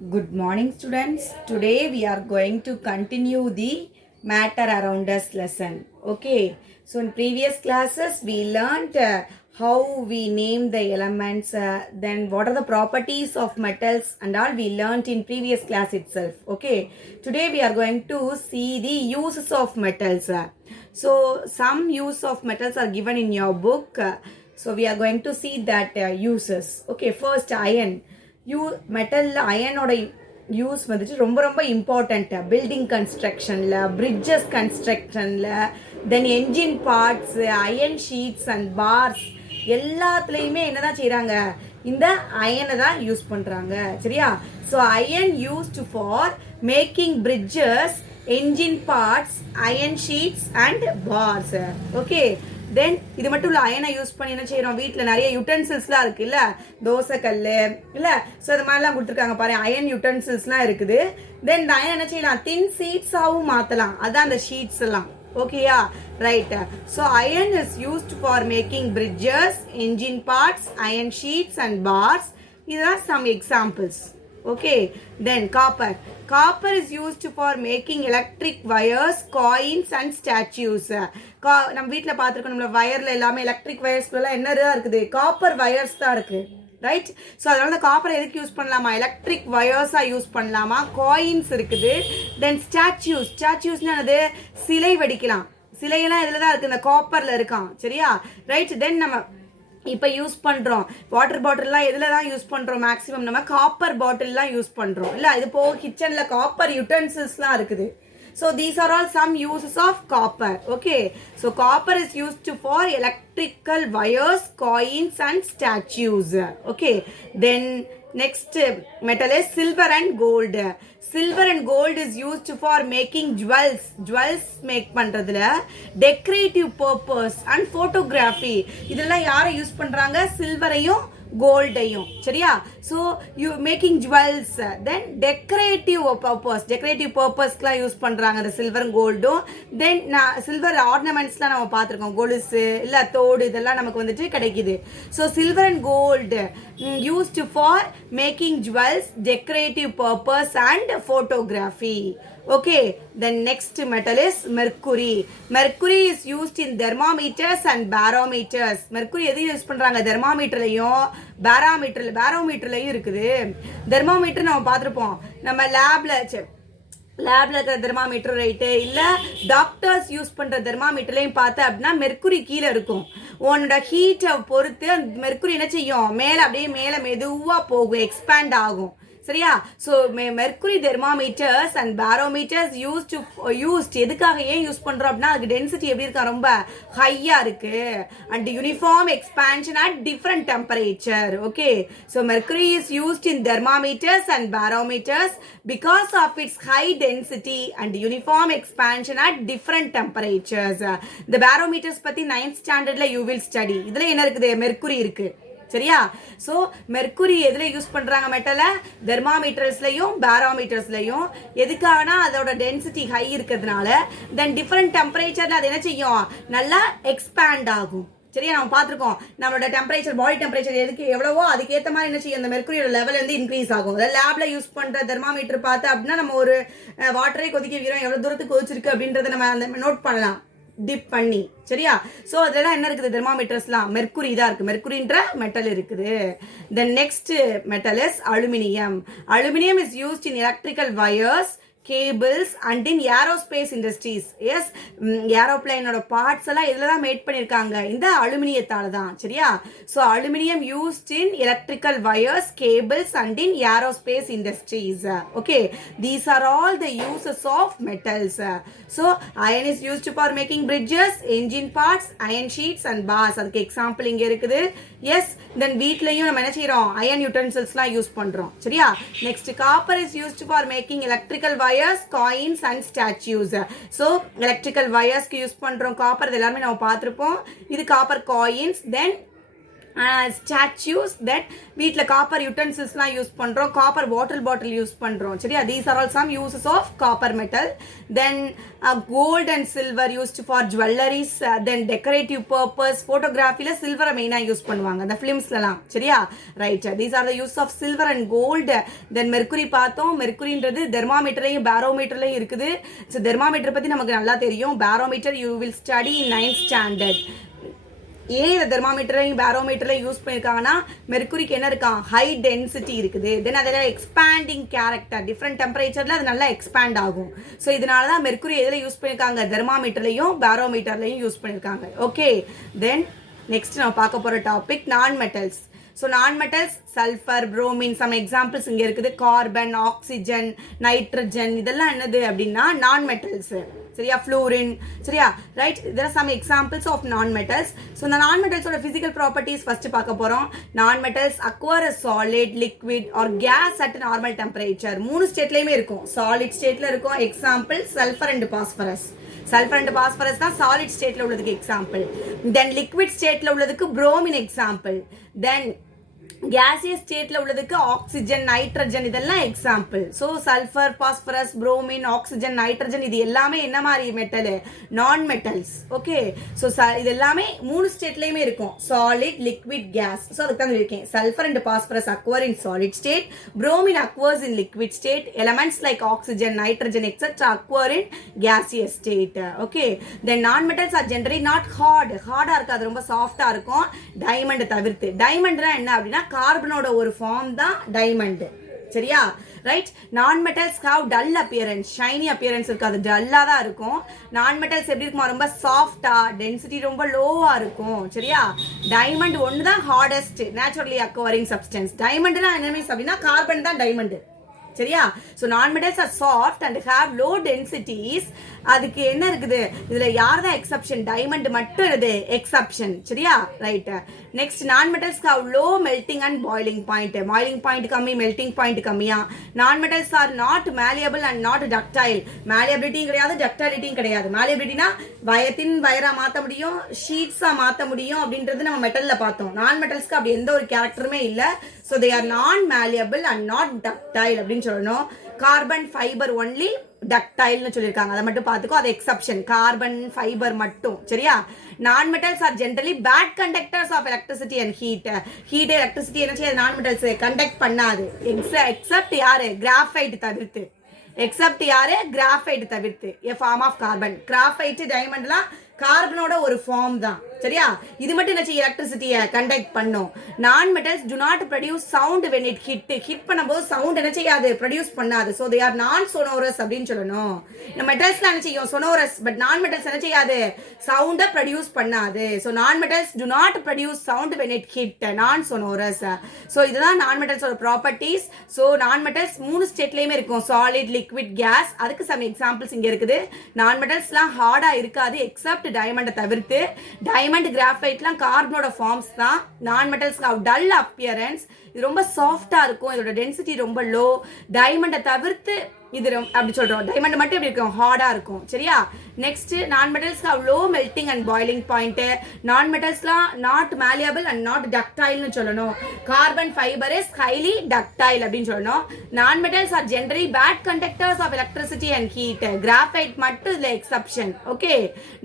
Good morning, students. Today we are going to continue the matter around us lesson. Okay. So in previous classes we learned how we name the elements, then what are the properties of metals and all we learned in previous class itself. Okay. Today we are going to see the uses of metals. So some use of metals are given in your book. So we are going to see that uses. Okay. First, iron. மெட்டலில் அயனோட use வந்துட்டு ரொம்ப ரொம்ப important building கன்ஸ்ட்ரக்ஷனில் bridges கன்ஸ்ட்ரக்ஷனில் then engine parts iron sheets and bars எல்லாத்துலேயுமே என்ன தான் செய்கிறாங்க இந்த அயனை தான் யூஸ் பண்ணுறாங்க சரியா so iron used for making bridges engine parts iron sheets and bars okay then இது மட்டும் இல்லை அயனை யூஸ் பண்ணி என்ன செய்கிறோம் வீட்டில் நிறைய யூட்டன்சில்ஸ்லாம் இருக்குது இல்லை தோசைக்கல் இல்லை ஸோ அது மாதிரிலாம் கொடுத்துருக்காங்க பாரு அயன் யூட்டன்சில்ஸ்லாம் இருக்குது தென் இந்த அயன் என்ன செய்யலாம் தின் ஷீட்ஸாகவும் மாற்றலாம் அதான் அந்த ஷீட்ஸ் எல்லாம் ஓகேயா right so iron is used for making bridges engine parts iron sheets and bars இதுதான் some examples okay then copper is used for making electric wires coins and statues நம்ம வீட்ல பாத்துறோம் நம்ம வயர்ல எல்லாமே எலக்ட்ரிக் வயர்ஸ்ல என்னதா இருக்குது காப்பர் வயர்ஸ் தான் இருக்கு right so அதனால இந்த காப்பரை எதுக்கு யூஸ் பண்ணலாமா எலக்ட்ரிக் வயர்ஸா யூஸ் பண்ணலாமா காயின்ஸ் இருக்குது தென் ஸ்டாச்சுஸ்னா அது சிலை வடிக்கலாம் சிலையெல்லாம் இதுல தான் இருக்கு இந்த காப்பர்ல இருக்கான் சரியா ரைட் தென் நம்ம இப்போ யூஸ் பண்ணுறோம் வாட்டர் பாட்டில்லாம் எதில் தான் யூஸ் பண்ணுறோம் மேக்ஸிமம் நம்ம காப்பர் பாட்டில்லாம் யூஸ் பண்ணுறோம் இல்லை இது போக கிச்சனில் காப்பர் யூட்டன்சில்ஸ்லாம் இருக்குது so these are all some uses of copper okay so copper is used for electrical wires coins and statues okay then next metal is silver and gold. Silver and gold is used for making jewels make பண்றதுல decorative purpose and photography இதெல்லாம் யாரை use பண்றாங்க சில்வரையும் கோல்டையும் சரியா so you making jewels then decorative பர்பஸ்க்குலாம் use பண்ணுறாங்க அந்த சில்வர் கோல்டும் தென் சில்வர் ஆர்னமெண்ட்ஸ்லாம் நம்ம பார்த்துருக்கோம் கொலுசு இல்லை தோடு இதெல்லாம் நமக்கு வந்துட்டு கிடைக்குது so silver and gold used for making jewels decorative purpose and photography okay then next metal is mercury is used in thermometers and barometers mercury எது யூஸ் பண்றாங்க தெர்மாமீட்டர்லயும் பாரோமீட்டர்லயும் இருக்குது தெர்மாமீட்டர் நம்ம பார்த்திருப்போம் நம்ம லேப்ல இருக்கிற தெர்மாமீட்டர் ரைட்டு இல்ல டாக்டர்ஸ் யூஸ் பண்ற தெர்மாமீட்டர்லயும் பார்த்த அப்படின்னா மெர்க்குரி கீழே இருக்கும் உன்னோட ஹீட்டை பொறுத்து மெர்க்குரி என்ன செய்யும் மேல அப்படியே மேல மெதுவா போகும் எக்ஸ்பேண்ட் ஆகும் சரியா so mercury thermometers and barometers used எதுக்காக ஏன் யூஸ் பண்ணுறோம் அப்படின்னா அதுக்கு டென்சிட்டி எப்படி இருக்கா ரொம்ப ஹையாக இருக்கு and uniform expansion at different temperature okay so mercury is used in thermometers and barometers because of its high density and uniform expansion at different temperatures இந்த பாரோமீட்டர்ஸ் பற்றி 9th ஸ்டாண்டர்ட்ல யூ வில் ஸ்டடி இதில் என்ன இருக்குது mercury இருக்கு சரியா so mercury எதில் use பண்ணுறாங்க மெட்டலை தெர்மாமீட்டர்ஸ்லையும் பாரோமீட்டர்ஸ்லையும் எதுக்காகனா அதோட டென்சிட்டி ஹை இருக்கிறதுனால தென் டிஃப்ரெண்ட் டெம்பரேச்சரில் அது என்ன செய்யும் நல்லா எக்ஸ்பேண்ட் ஆகும் சரியா நம்ம பார்த்துருக்கோம் நம்மளோட டெம்பரேச்சர் பாடி டெம்பரேச்சர் எதுக்கு எவ்வளவோ அதுக்கேற்ற மாதிரி என்ன செய்யும் அந்த மெர்க்குரியோட லெவல் வந்து இன்க்ரீஸ் ஆகும் அதாவது லேப்ல யூஸ் பண்ணுற தெர்மாமீட்டர் பார்த்து அப்படின்னா நம்ம ஒரு வாட்டரை கொதிக்க வைக்கிறோம் எவ்வளோ தூரத்துக்கு கொதிச்சிருக்கு அப்படின்றத நம்ம அந்த நோட் பண்ணலாம் டிப் பண்ணி சரியா ஸோ அதெல்லாம் என்ன இருக்குது தெர்மாமீட்டர்ஸ்லாம் மெர்க்குரி தான் இருக்குது மெர்க்குரின்ற மெட்டல் இருக்குது then next metal is aluminium is used in electrical wires cables and in aerospace industries yes ஏரோப்ளைனோட பார்ட்ஸ் எல்லாம் இதுல தான் மேட் பண்ணிருக்காங்க இந்த அலுமினியத்தால தான் சரியா so aluminium used in electrical wires cables and in aerospace industries okay these are all the uses of metals so iron is used for making bridges engine parts iron sheets and bars அதுக்கு example இங்க இருக்குது S தென் வீட்லயும் நம்ம என்ன செய்றோம் iron யூட்டன்சில்ஸ்லாம் use பண்றோம் சரியா next copper is used for making electrical wires coins and statues so electrical wires க்கு யூஸ் பண்றோம் காப்பர் எல்லாமே நம்ம பார்த்திருப்போம் இது copper coins then statues that வீட்டில் காப்பர் யூட்டன்சில்ஸ்லாம் யூஸ் பண்ணுறோம், காப்பர் வாட்டர் பாட்டில் யூஸ் பண்ணுறோம். சரியா, these are all some uses of copper metal. Then gold and silver used for jewelleries, then decorative purpose. ஃபோட்டோகிராஃபியில் சில்வரை மெயினாக யூஸ் பண்ணுவாங்க அந்த ஃபிலிம்ஸ்லாம். சரியா, right, these are the use of silver and gold. Then mercury பார்த்தோம். மெர்க்குரின்றது தெர்மாமீட்டர்லையும் பேரோமீட்டர்லையும் இருக்குது. ஸோ தெர்மாமீட்டர் பற்றி நமக்கு நல்லா தெரியும். Barometer you will study in 9th standard. ஏன் இந்த தெர்மாமீட்டரையும் பேரோமீட்டரையும் யூஸ் பண்ணியிருக்காங்கன்னா மெர்க்குரிக்கு என்ன இருக்கான், ஹை டென்சிட்டி இருக்குது. தென் அதில் எக்ஸ்பேண்டிங் கேரக்டர், டிஃப்ரெண்ட் டெம்பரேச்சரில் அது நல்லா எக்ஸ்பேண்ட் ஆகும். ஸோ இதனால தான் மெர்க்குரி எதில் யூஸ் பண்ணியிருக்காங்க, தெர்மாமீட்டர்லையும் பேரோமீட்டர்லையும் யூஸ் பண்ணியிருக்காங்க. ஓகே, தென் நெக்ஸ்ட் நம்ம பார்க்க போகிற topic non metals. So non metals sulphur, bromine, some examples இங்கே இருக்குது. கார்பன், ஆக்சிஜன், நைட்ரஜன், இதெல்லாம் என்னது அப்படின்னா நான் மெட்டல்ஸ். சரியா, ஃப்ளூரின். சரியா, ரைட், இதெல்லாம் some examples of non metals. So இந்த நான் மெட்டல்ஸோட ஃபிசிக்கல் ப்ராப்பர்ட்டிஸ் ஃபர்ஸ்ட் பார்க்க போகிறோம். Non metals acquire a solid, liquid or gas at normal temperature. 3 ஸ்டேட்லையுமே இருக்கும். சாலிட் ஸ்டேட்ல இருக்கும். Example sulphur and phosphorus. Sulphur and phosphorus தான் சாலிட் ஸ்டேட்ல உள்ளதுக்கு எக்ஸாம்பிள். தென் லிக்விட் ஸ்டேட்ல உள்ளதுக்கு புரோமின் எக்ஸாம்பிள். தென் கேசியஸ் ஸ்டேட்ல உள்ளதுக்கு ஆக்சிஜன், நைட்ரஜன், இதெல்லாம் example. So sulphur, phosphorus, bromine, oxygen, nitrogen இது எல்லாமே என்ன மாதிரி மெட்டல், நான் மெட்டல்ஸ். ஓகே, ஸோ இது எல்லாமே 3 ஸ்டேட்லயுமே இருக்கும். Solid, liquid, case. ஸோ அதுக்கு தான் இருக்கேன். Sulphur and phosphorus acquire in solid state, bromine acquires in liquid state, elements like oxygen, nitrogen etcetera acquire in gaseous state. Okay, தென் நான் மெட்டல்ஸ் ஆர் ஜெனரலி நாட் ஹார்டா இருக்காது, ரொம்ப சாஃப்டா இருக்கும். டைமண்ட் தவிர்த்து. டைமண்ட்னா என்ன அப்படின்னா கார்பனோட ஒரு ஃபார்ம் தான் டைமண்ட். சரியா, right. Non metals have dull appearance, shiny appearance இருக்காது, டல்லா தான் இருக்கும். நான் மெட்டல்ஸ் எப்படி இருக்குமா, ரொம்ப சாஃப்டா, டென்சிட்டி ரொம்ப லோவா இருக்கும். சரியா, டைமண்ட் ஒன்று தான் ஹார்டஸ்ட் நேச்சுரலி அக்வயரிங் சப்ஸ்டன்ஸ். டைமண்ட்னா என்ன மீன்ஸ் அப்படின்னா கார்பன் தான் டைமண்ட். சரியா, so non metals R soft and have low densities. அதுக்கு என்ன இருக்குது, இதுல யார் தான் எக்ஸப்ஷன், டைமண்ட் மட்டும் இருக்குது எக்ஸப்ஷன். சரியா, right. Next non metals have low melting and boiling point. Boiling point கம்மி, மெல்டிங் பாயிண்ட் கம்மியா. Non metals are not malleable and not ductile. மேலியபிலிட்டியும் கிடையாது, டக்டைலிட்டியும் கிடையாது. மேலியபிலிட்டினா வயத்தின் வயரா மாற்ற முடியும், ஷீட்ஸா மாற்ற முடியும் அப்படின்றது நம்ம மெட்டல்ல பார்த்தோம். நான் மெட்டல்ஸ்க்கு அப்படி எந்த ஒரு கேரக்டருமே இல்லை. ஸோ தே ஆர் நான் மேலியபிள் அண்ட் நாட் டக்டைல் அப்படின்னு சொல்லணும். கார்பன் ஃபைபர் ஒன்லி டக்டைல்னு சொல்லியிருக்காங்க, அதை மட்டும் பார்த்துக்கோ, அது எக்ஸப்ஷன். கார்பன் ஃபைபர் மட்டும். சரியா, non metals are generally bad conductors of electricity and heat. Heat, electricity என்ன செய்யாது, நான் மெட்டல்ஸ் கண்டக்ட் பண்ணாது. எக்ஸப்ட் யாரு, கிராஃபைட் தவிர்த்து. எக்ஸப்ட் யாரு, கிராஃபைட் தவிர்த்து. A form of carbon. Graphite, டைமண்ட்லாம் கார்பனோட ஒரு ஃபார்ம் தான். சரியா, இது மட்டும் என்ன செய்ய, எலக்ட்ரிசிட்டியை கண்டக்ட் பண்ணும். நான் metals do not produce sound when it hit பண்ணும்போது சவுண்ட் என்ன செய்யாது, ப்ரொடியூஸ் பண்ணாது. ஸோ தே ஆர் நான் சொனோரஸ் அப்படின்னு சொல்லணும். இந்த மெட்டல்ஸ்லாம் என்ன செய்யும், சொனோரஸ். பட் நான் மெட்டல்ஸ் என்ன செய்யாது, சவுண்டை ப்ரொடியூஸ் பண்ணாது. So non metals do not produce sound when it hit, நான் சொனோரஸ். ஸோ இதுதான் நான் மெட்டல்ஸோட ப்ராப்பர்ட்டிஸ். ஸோ நான் மெட்டல்ஸ் 3 ஸ்டேட்லயுமே இருக்கும், சாலிட், லிக்விட், கேஸ். அதுக்கு சம் எக்ஸாம்பிள்ஸ் இங்க இருக்குது. நான் மெட்டல்ஸ்லாம் ஹார்டா இருக்காது எக்ஸப்ட் டைமண்டை தவிர்த்து. டைமண்ட், கிராஃபைட்லாம் கார்பனோட ஃபார்ம்ஸ் தான். நான் மெட்டல்ஸ் ஹேவ் டல் அப்பியரன்ஸ். இது ரொம்ப சாஃப்டா இருக்கும், இதோட டென்சிட்டி ரொம்ப லோ. டைமண்டை தவிர்த்து இது அப்படி சொல்றோம். டைமண்ட் மட்டும் எப்படி இருக்கும், ஹார்டா இருக்கும். சரியா, next non metals have low melting and boiling point. Non மெட்டல்ஸ்லாம் நாட் மேலியபிள் அண்ட் நாட் டக்டைல்னு சொல்லணும். Carbon fibre is highly ductile அப்படின்னு சொல்லணும். Non metals are generally bad conductors of electricity and heat. Graphite மட்டும் இதுல exception. Okay,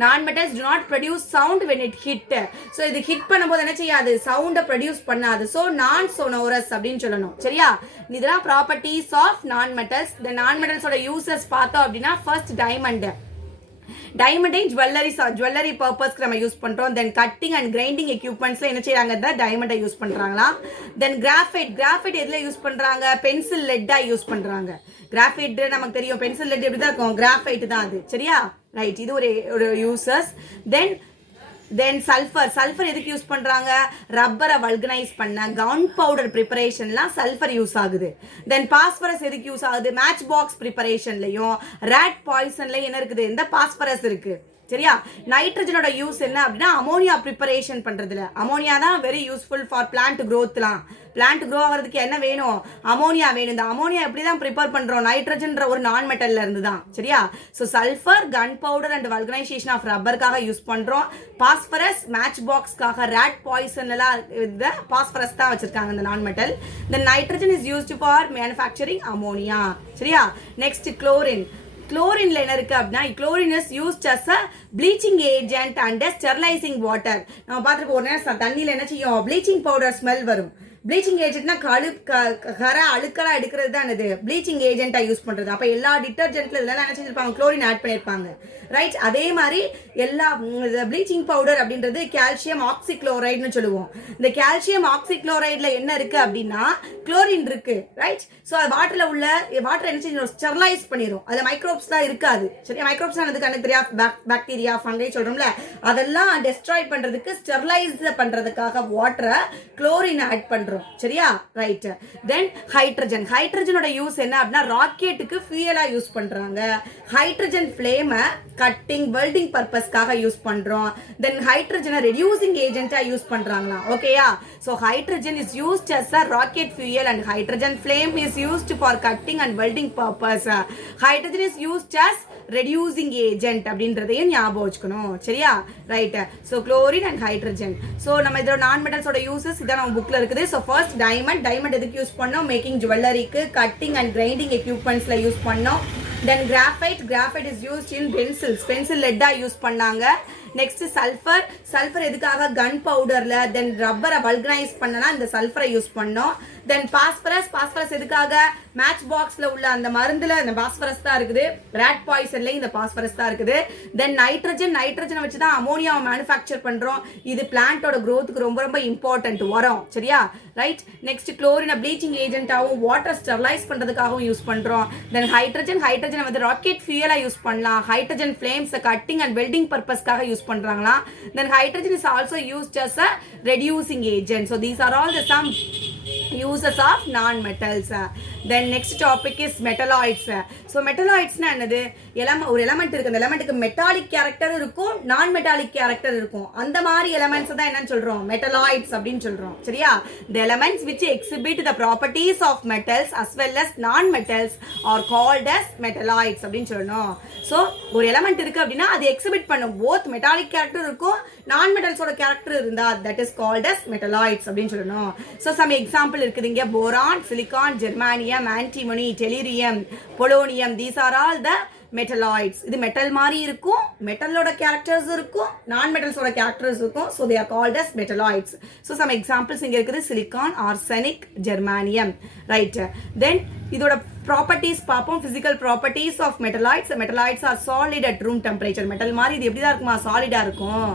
non metals do not produce sound when it hit. So இது hit பண்ணும்போது என்ன செய்யாது, சவுண்டை ப்ரொடியூஸ் பண்ணாது. ஸோ நான் சொனோரஸ் அப்படின்னு சொல்லணும். சரியா, இதெல்லாம் ப்ராப்பர்ட்டிஸ் ஆஃப் நான் மெட்டல்ஸ். இந்த நான் மெட்டல்ஸோட யூசஸ் பார்த்தோம் அப்படின்னா ஃபர்ஸ்ட் டைமண்ட். டைமண்டையும் ஜுவல்லரி பர்பஸ்க்கு நம்ம யூஸ் பண்றோம். தென் கட்டிங் அண்ட் கிரைண்டிங் எக்யூப்மெண்ட்ஸ்ல என்ன செய்யறாங்க, டைமண்டை யூஸ் பண்றாங்களா. தென் கிராஃபைட் எதுல யூஸ் பண்றாங்க, பென்சில் லெட்டா யூஸ் பண்றாங்க. கிராஃபைட் நமக்கு தெரியும், பென்சில் லெட் எப்படி தான் இருக்கும், கிராஃபைட் தான் அது. சரியா, ரைட், இது ஒரு யூசஸ். தென் சல்ஃபர் எதுக்கு யூஸ் பண்றாங்க, ரப்பரை வல்கனைஸ் பண்ண, கன் பவுடர் ப்ரிப்பரேஷன்லாம் சல்ஃபர் யூஸ் ஆகுது. தென் பாஸ்பரஸ் எதுக்கு யூஸ் ஆகுது, மேட்ச் பாக்ஸ் ப்ரிப்பரேஷன்லயும் ரேட் பாய்சன்லயும் என்ன இருக்குது, இந்த பாஸ்பரஸ் இருக்கு. சரியா? நைட்ரஜனோட யூஸ் என்ன அப்படின்னா அமோனியா ப்ரிப்பரேஷன் பண்றதுல. அமோனியா தான் வெரி யூஸ்ஃபுல் ஃபார் பிளான்ட் க்ரோத்லாம். பிளான்ட் க்ரோ ஆகிறதுக்கு என்ன வேணும்? அமோனியா வேணும். இந்த அமோனியா எப்படி தான் ப்ரிப்பேர் பண்றோம்? நைட்ரஜன்ற ஒரு நான் மெட்டல்ல இருந்து தான். சரியா? So sulphur gun powder and vulcanization of ரப்பருக்காக யூஸ் பண்றோம். பாஸ்பரஸ் மேட்ச் பாக்ஸ்க்காக ரேட் பாய்சன் எல்லாம் பாஸ்பரஸ் தான் வச்சிருக்காங்க இந்த non metal. Then nitrogen is used for manufacturing ammonia. சரியா? Next chlorine. குளோரின்ல என்ன இருக்கு அப்படின்னா chlorine is used as a bleaching agent and sterilizing water. நம்ம பார்த்துருக்கோம் ஒரு நேரம் தண்ணியில என்ன செய்யும்? ப்ளீச்சிங் பவுடர் ஸ்மெல் வரும். ப்ளீச்சிங் ஏஜென்ட்னா கரை அழுக்கெல்லாம் எடுக்கிறது தான் இது ப்ளீச்சிங் ஏஜென்ட்டா யூஸ் பண்றது. அப்ப எல்லா டிட்டர்ஜென்ட்ல இதெல்லாம் என்ன செஞ்சிருப்பாங்க? குளோரின் ஆட் பண்ணிருப்பாங்க. ரைட்? அதே மாதிரி எல்லா ப்ளீச்சிங் பவுடர் அப்படின்றது கால்சியம் ஆக்சிக்ளோரைடுன்னு சொல்லுவோம். இந்த கால்சியம் ஆக்சிக்ளோரைட்ல என்ன இருக்கு அப்படின்னா குளோரின் இருக்கு. ரைட்? ஸோ அது வாட்டர்ல உள்ள வாட்டர் என்ன செஞ்சிடும்? ஸ்டெர்லைஸ் பண்ணிடும். அதுல மைக்ரோப்ஸ் தான் இருக்காது. சரியா? மைக்ரோப்ஸ் பாக்டீரியா ஃபங்கை சொல்றோம்ல, அதெல்லாம் டெஸ்ட்ராய் பண்றதுக்கு ஸ்டெர்லைஸ் பண்றதுக்காக வாட்டரை குளோரின் ஆட் பண்றோம். சரியா? ரைட். Then hydrogen. ஹைட்ரஜனோட யூஸ் என்ன அப்படின்னா ராக்கெட்டுக்கு ஃபியூயலா யூஸ் பண்றாங்க. ஹைட்ரஜன் ஃப்ளேமை கட்டிங் வெல்டிங் பர்பஸ்க்காக யூஸ் பண்றோம். தென் ஹைட்ரஜனை ரெடியூசிங் ஏஜென்ட்டா யூஸ் பண்றாங்களா? ஓகேயா? So hydrogen is used as a rocket fuel and hydrogen flame is used for cutting and welding purpose. Hydrogen is used as reducing agent அப்படின்றதையும் ஞாபகம் வச்சுக்கணும். சரியா? Right. So chlorine and hydrogen. So நம்ம இதோட non மெட்டல்ஸோட uses இதான் நம்ம புக்ல இருக்குது. So first diamond. டைமண்ட் எதுக்கு யூஸ் பண்ணோம்? மேக்கிங் ஜுவல்லரிக்கு, கட்டிங் அண்ட் கிரைண்டிங் எக்யூப்மெண்ட்ஸ்ல யூஸ் பண்ணோம். Then graphite. Graphite is used in pencils. Pencil லெட்டா யூஸ் பண்ணாங்க. Next sulphur. சல்ஃபர் எதுக்காக? கன் பவுடர்ல. தென் ரப்பரை வல்கனைஸ் பண்ணனா இந்த சல்ஃபரை யூஸ் பண்ணோம். தென் பாஸ்பரஸ். பாஸ்பரஸ் எதுக்காக? மேட்ச் பாக்ஸ்ல உள்ள அந்த மருந்துல இந்த பாஸ்பரஸ் தான் இருக்குது. ரேட் பாய்சன்ல இந்த பாஸ்பரஸ் தான் இருக்குது. தென் நைட்ரஜன். நைட்ரஜனை வச்சு தான் அமோனியாவை மேனுஃபேக்சர் பண்றோம். இது பிளான்ட்டோட growthக்கு ரொம்ப ரொம்ப இம்பார்ட்டன்ட் உரம். சரியா? ரைட். நெக்ஸ்ட் குளோரினை ப்ளீச்சிங் ஏஜென்ட்டாகவும் வாட்டர் ஸ்டெர்லைஸ் பண்றதுக்காகவும் யூஸ் பண்றோம். Then hydrogen. ஹைட்ரஜனை வந்து ராக்கெட் ஃபியூயலா யூஸ் பண்ணலாம். Hydrogen flames cutting and welding பர்பஸ்க்காக யூஸ் பண்றாங்களா? Then hydrogen is also used as a reducing agent. So these are all the some uses of non-metals. Then next topic is metalloids. So metalloids na என்னது? ஒரு element இருக்கு. அந்த எலிமெண்ட்க்கு metallic character இருக்கும், நான் metallic character இருக்கும். அந்த மாதிரி elements தான் என்னன்னு சொல்றோம்? மெட்டலாய்ட்ஸ் அப்படின்னு சொல்றோம். சரியா? The elements which exhibit the properties of metals as well as non-metals are called as metalloids அப்படின்னு சொல்லணும். So ஒரு எலிமெண்ட் இருக்கு அப்படின்னா அது எக்ஸிபிட் பண்ணும். both metallic கேரக்டர் இருக்கும், நான் மெட்டல்ஸோட கேரக்டர் இருந்தா that is called as metalloids அப்படின்னு சொல்லணும். So some example இருக்குது இங்க. Boron, silicon, germanium, antimony, delirium, polonium. these are all the metalloids. இது மெட்டல் மாதிரி இருக்கும், மெட்டலோட கேரக்டர்ஸ் இருக்கும், நான் மெட்டல்ஸோட கேரக்டர்ஸ் இருக்கும். so they are called as metalloids. so some examples இங்க இருக்குது. Silicon, arsenic, germanium. Right. Then இதோட ப்ராப்பர்ட்டிஸ் பார்ப்போம். Physical properties of metalloids. Metalloids are solid at room temperature. Metal மாதிரி இது எப்படி தான் இருக்குமா? சாலிடா இருக்கும்.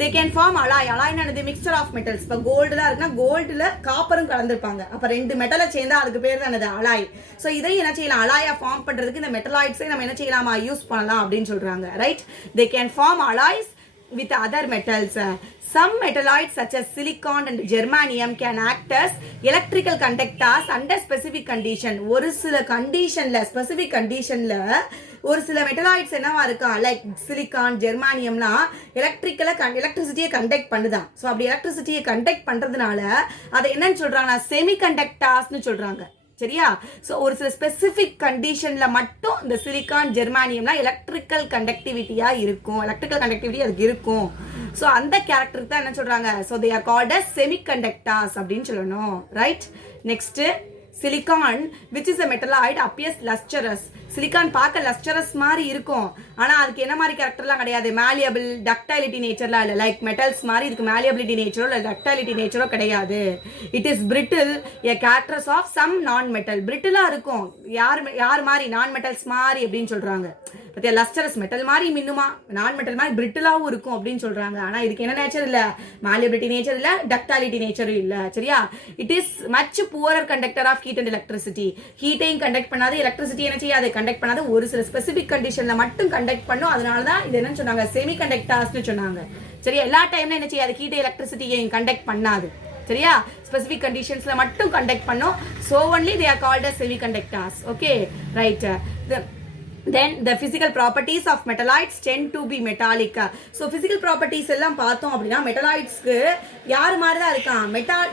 They can form alloy. அலாய்னா என்னது? Mixture of metals. இப்போ கோல்டுலாம் இருக்குன்னா கோல்டுல காப்பரும் கலந்துருப்பாங்க. அப்ப ரெண்டு மெட்டலை சேர்ந்தா அதுக்கு பேர் தான் என்னது? அலாய். ஸோ இதை என்ன செய்யலாம்? அலாயா ஃபார்ம் பண்றதுக்கு இந்த மெட்டலாய்ட்ஸை நம்ம என்ன செய்யலாமா? யூஸ் பண்ணலாம் அப்படின்னு சொல்றாங்க. Right? They can form alloys with other metals. Some metalloids such as silicon and germanium can act as electrical conductors under specific condition. ஒரு சில கண்டிஷன்ல, ஸ்பெசிபிக் கண்டிஷன்ல ஒரு சில மெட்டலாய்ட்ஸ் என்னவா இருக்கா? லைக் சிலிக்கான், ஜெர்மானியம்லாம் எலக்ட்ரிசிட்டியை கண்டக்ட் பண்ணுதான். ஸோ அப்படி எலக்ட்ரிசிட்டியை கண்டக்ட் பண்றதுனால அதை என்னன்னு சொல்றாங்கன்னா செமி கண்டக்டர்ஸ்னு சொல்றாங்க. சரியா? சோ ஒரு சில ஸ்பெசிபிக் கண்டிஷன்ல மட்டும் இந்த சிலிக்கான், ஜெர்மானியம்லாம் எலக்ட்ரிக்கல் கண்டக்டிவிட்டியா இருக்கும். எலக்ட்ரிக்கல் கண்டக்டிவிட்டி அதுக்கு இருக்கும். சோ அந்த கேரக்டருக்கு தான் என்ன சொல்றாங்க? So they are called as semiconductors அப்படின்னு சொல்லணும். Right? Next silicon which is a metalloid appears lustrous. Silicon பார்க்க லஸ்டரஸ் மாதிரி இருக்கும், ஆனா அதுக்கு என்ன மாதிரி கேரக்டர்லாம் கிடையாது. மேலியபிள், டக்டைலிட்டி நேச்சர்லாம் இல்லை. லைக் மெட்டல்ஸ் மாதிரி இதுக்கு மேலியபிலிட்டி நேச்சரோ இல்லை டக்டைலிட்டி நேச்சரோ கிடையாது. It is brittle, a characters of some non metal. பிரிட்டிலா இருக்கும். யார் மாதிரி? நான் மெட்டல்ஸ் மாதிரி அப்படின்னு சொல்றாங்க. பத்தியா? லஸ்டரஸ் மெட்டல் மாதிரி மின்னுமா, நான் மெட்டல் மாதிரி பிரிட்டிலாவும் இருக்கும் அப்படின்னு சொல்றாங்க. ஆனா இதுக்கு என்ன நேச்சர் இல்ல? மேலியபிலிட்டி நேச்சர் இல்ல, டக்டைலிட்டி நேச்சரும் இல்ல. சரியா? It is much poorer conductor of heat and electricity. ஹீட்டையும் கண்டக்ட் பண்ணாது, எலக்ட்ரிசிட்டி என்ன செய்யாது? கண்டக்ட் பண்ணாது. ஒரு சில ஸ்பெசிபிக் கண்டிஷன்ல மட்டும் கண்டக்ட் பண்ணும். அதனாலதான் இது என்ன சொன்னாங்க? செமி கண்டக்டர்ஸ்னு சொன்னாங்க. சரியா? எல்லா டைம்ல என்ன செய்யாது? ஹீட் எலக்ட்ரிசிட்டியையும் கண்டக்ட் பண்ணாது. சரியா? ஸ்பெசிபிக் கண்டிஷன்ஸ்ல மட்டும் கண்டக்ட் பண்ணும். So only they are called as semiconductors. Okay, right. then the physical properties of metalloids tend to be metallic. So physical properties எல்லாம் பார்த்தோம் அப்படின்னா மெட்டலாய்ட்ஸ்க்கு யார் மாதிரி தான் இருக்கான்,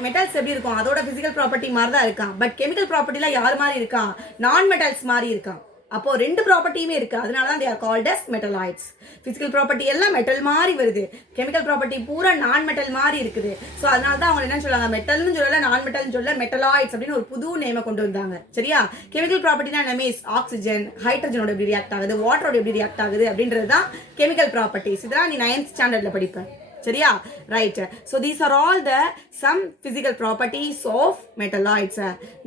மெட்டல்ஸ் எப்படி இருக்கும் அதோட physical property மாதிரி தான் இருக்கான். பட் chemical propertyல யார் மாதிரி இருக்கான், நான் மெட்டல்ஸ் மாதிரி இருக்கான். அப்போ ரெண்டு ப்ராப்பர்ட்டியுமே இருக்கு, அதனால தான் they are called as metalloids. physical property எல்லாம் மெட்டல் மாதிரி வருது, chemical property பூரா நான் மெட்டல் மாதிரி இருக்குது. ஸோ அதனால தான் அவங்க என்ன சொல்றாங்க, மெட்டல்னு சொல்லல நான் மெட்டல்னு சொல்ல மெட்டலாய்ட்ஸ் அப்படின்னு ஒரு புது நேமை கொண்டு வந்தாங்க. சரியா, கெமிக்கல் ப்ராப்பர்ட்டினா என்ன, ஆக்சிஜன் ஹைட்ரஜனோட எப்படி ரியாக்ட் ஆகுது, வாட்டரோட எப்படி ரியாக்ட் ஆகுது அப்படின்றது தான் கெமிக்கல் ப்ராப்பர்ட்டிஸ். இதெல்லாம் நீ 9th ஸ்டாண்டர்ட்ல படிப்ப. சரியா, right. So these are all the some physical properties of metalloids.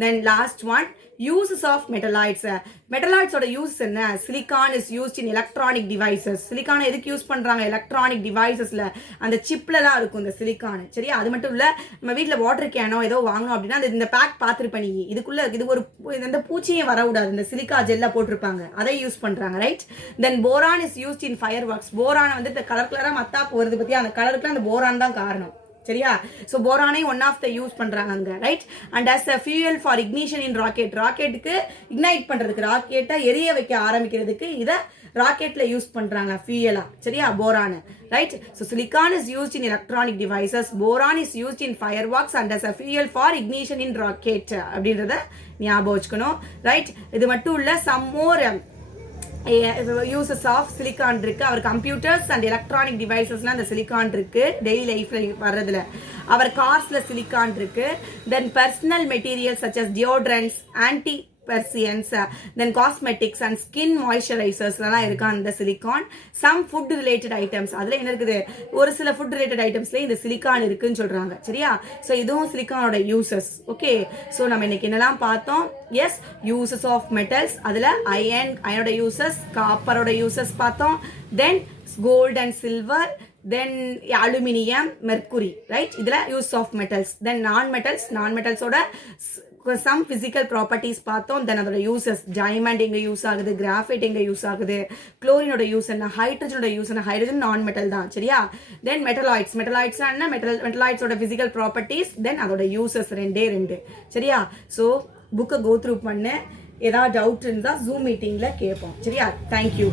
Then last one, uses of metalloids. metalloids ஓட யூஸ் என்ன, silicon is used in electronic devices. silicon எதுக்கு யூஸ் பண்றாங்க, electronic devicesல அந்த சிப்ல தான் இருக்கும் இந்த silicon. சரியா, அது மட்டும் இல்ல நம்ம வீட்ல வாட்டர் கேனோ ஏதோ வாங்கணும் அப்படின்னா இந்த பேக் பார்த்திருப்ப நீ, இதுக்குள்ள இது ஒரு இந்த பூச்சியே வர விடாது, இந்த சிலிக்கா ஜெல்ல போட்டிருப்பாங்க, அதை யூஸ் பண்றாங்க. Right. Then boron is used in fire works. Boron வந்து இந்த கலர் கலரா மத்தாப்பு வருது பத்தி, அந்த கலருக்கு அந்த போரான் தான் காரணம். சரியா, சோ போரானை ஒன் ஆஃப் த யூஸ் பண்றாங்க அங்க. Right. And as a fuel for ignition in rocket. ராக்கெட்டுக்கு இக்னைட் பண்றதுக்கு, ராக்கெட்டை எரிய வைக்க ஆரம்பிக்கிறதுக்கு இத ராக்கெட்ல யூஸ் பண்றாங்க ஃபியூயலா. சரியா, boron. Right. So silicon is used in electronic devices, boron is used in fireworks and as a fuel for ignition in rocket அப்படின்றத ஞாபகம் வச்சுக்கணும். ரைட். இது மட்டும் இல்ல, some more uses of silicon இருக்கு. அவர் கம்ப்யூட்டர்ஸ் அண்ட் எலக்ட்ரானிக் டிவைசஸ்ல அந்த silicon இருக்கு, daily லைஃப்ல வர்றதுல. அவர் கார்ஸ்ல சிலிகான் இருக்கு. Then personal materials such as deodorants, anti persians, then cosmetics and skin moisturizers எல்லாம் இருக்கு அந்த silicone. some food related items, அதுல என்ன இருக்குது, ஒரு சில food related items-ல இந்த சிலிகான் இருக்குன்னு சொல்றாங்க. சரியா, சோ இதுவும் சிலிகானோட யூசஸ். ஓகே, சோ நம்ம இன்னைக்கு என்னலாம் பார்த்தோம், எஸ் யூசஸ் ஆஃப் மெட்டல்ஸ், அதுல அயனோட யூசஸ், காப்பரோட யூசஸ் பார்த்தோம். Then gold and silver, then aluminium, mercury. Right, இதுல use of metals. Then non மெட்டல்ஸோட some physical properties பார்த்தோம். தென் அதோட யூசஸ், டைமண்ட் எங்க யூஸ் ஆகுது, கிராஃபைட் எங்க யூஸ் ஆகுது, குளோரினோட யூஸ் என்ன, ஹைட்ரஜனோட யூஸ் என்ன, ஹைட்ரஜன் நான் மெட்டல் தான். சரியா, தென் மெட்டலாய்ட்ஸ் என்ன, மெட்டலாய்ட்ஸோட பிசிக்கல் ப்ராப்பர்ட்டிஸ், தென் அதோட யூசஸ் ரெண்டு. சரியா, ஸோ புக்கை கோ த்ரூ பண்ணு, ஏதாவது டவுட் இருந்தா ஜூம் மீட்டிங்ல கேட்போம். சரியா, தேங்க்யூ.